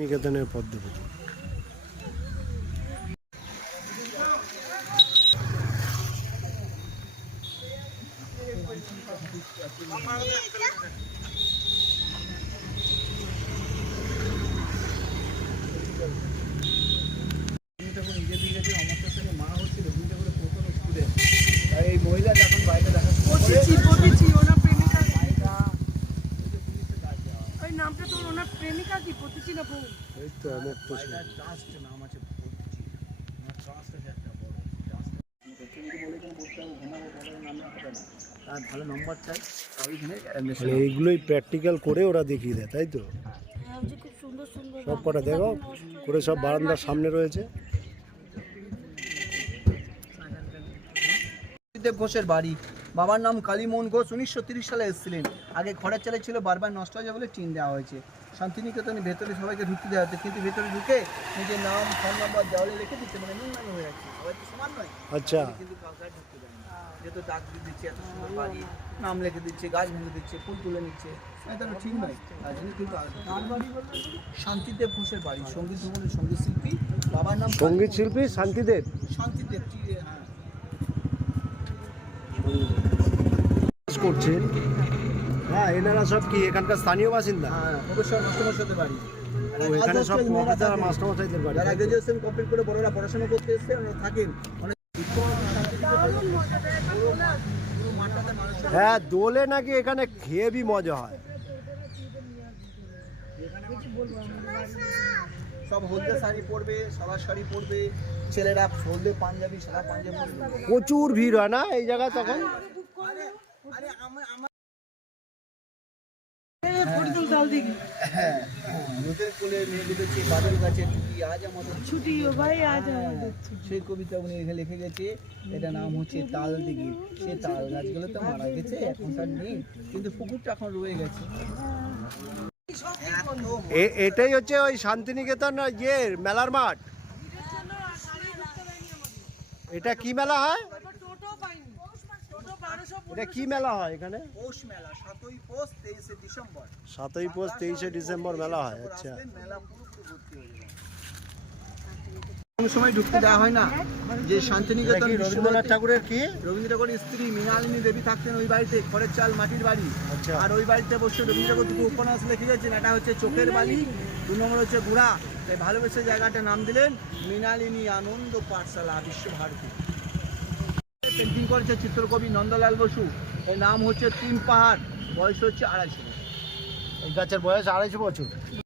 নিকেতনের পদ্মপুকুর। এই মহিলা এখন বাইরে দেখা ওই নামটা তো ওনার প্রেমিকা কি পতিচি না বউ? এই তো অমর্ত্য সেন। ট্রাস্ট নাম আছে ট্রাস্ট আছে একটা বড় আর ভালো নম্বর চাই ওইখানে মানে এইগুলোই প্র্যাকটিক্যাল করে ওরা দেখিয়ে দেয়, তাই তো? হ্যাঁ, ওই যে খুব সুন্দর সুন্দর সব কটা দেখো করে সব বারান্দার সামনে রয়েছে। দেব ঘোষের বাড়ি, বাবার নাম কালীমোহন ঘোষ, 1930 সালে এসেছিলেন। আগে খড়ের চালে ছিল, বারবার নষ্ট হয়ে যাবে বলে টিন দেওয়া হয়েছে। শান্তিনিকেতনে ভেতরে সবাইকে ঢুকতে দেওয়া হতো, কিন্তু ভেতরে ঢুকে নিজের নাম ফোন নাম্বার দেওয়ালে লিখে দিচ্ছে, মানে নির্মাণ হয়ে যাচ্ছে। সবাই তো সমান নয়, আচ্ছা, কিন্তু কাউকে ঢুকতে দেয় না। যেহেতু ডাক দিয়ে দিচ্ছে, এত সুন্দর বাড়ি, নাম লিখে দিচ্ছে, গাছ ভেঙে দিচ্ছে, ফুল তুলে নিচ্ছে, এটা তো ঠিক নয়। তার জন্য কিন্তু শান্তিদেব ঘোষের বাড়ি, সঙ্গীত ভবনের সঙ্গীত শিল্পী, বাবার নাম সঙ্গীত শিল্পী শান্তিদেব। শান্তিদেব। হ্যাঁ, করছেন। হ্যাঁ, এনারা সব কি এখানকার স্থানীয় বাসিন্দা? হ্যাঁ, প্রফেসর মাস্টারমশাইদের বাড়ি। এখানে সব প্রফেসর মাস্টারমশাইদের বাড়ি। যারা গ্রাজুয়েশন কমপ্লিট করে বড়রা পড়াশোনা করতে এসছে, ওরা থাকেন অনেক। হ্যাঁ, দোলে নাকি এখানে হেভি মজা হয়। সব হলদে শাড়ি পরবে, সাদা শাড়ি পরবে, ছেলেরা হলদে পাঞ্জাবি, সাদা পাঞ্জাবি পরবে। প্রচুর ভিড় হয় না এই জায়গায় তখন? হ্যাঁ, রোদের কোলে মেঘ উঠেছে, বাদল গাছে টুটি, আজ আমাদের ছুটি ও ভাই আজ আমাদের সেই কবিতা উনি লিখে গেছে। এটা নাম হচ্ছে তাল দিঘি। সে তাল গাছগুলো তো মারা গেছে, এখন তার নেই, কিন্তু পুকুরটা এখন রয়ে গেছে। এটাই হচ্ছে ওই শান্তিনিকেতন ইয়ে মেলার মাঠ। এটা কি মেলা হয়? এটা কি মেলা হয় এখানে? পৌষ মেলা, 7ই পৌষ 23শে ডিসেম্বর। 7ই পৌষ 23শে ডিসেম্বর মেলা হয়। আচ্ছা, মেলা পুরো ভর্তি হয়ে যাবে। কোন সময় ঢুকতে দেওয়া হয় না। যে শান্তিনিকেতন রবীন্দ্রনাথ ঠাকুরের কি? রবীন্দ্র ঠাকুরের স্ত্রী মৃণালিনী দেবী থাকতেন ওই বাড়িতে, খড়ের চাল মাটির বাড়ি। আচ্ছা, আর ওই বাড়িতে বসে রবীন্দ্র ঠাকুর দুটো উপন্যাস লিখে গেছেন। একটা হচ্ছে চোখের বালি, 2 নম্বর হচ্ছে গুড়া। তাই ভালোবেসে জায়গাটার নাম দিলেন মৃণালিনী আনন্দ পাঠশালা বিশ্বভারতী। পেন্টিং করেছে চিত্রকবি নন্দলাল বসু, এর নাম হচ্ছে 3 পাহাড়, বয়স হচ্ছে 250 বছর। এই গাছের বয়স 250 বছর।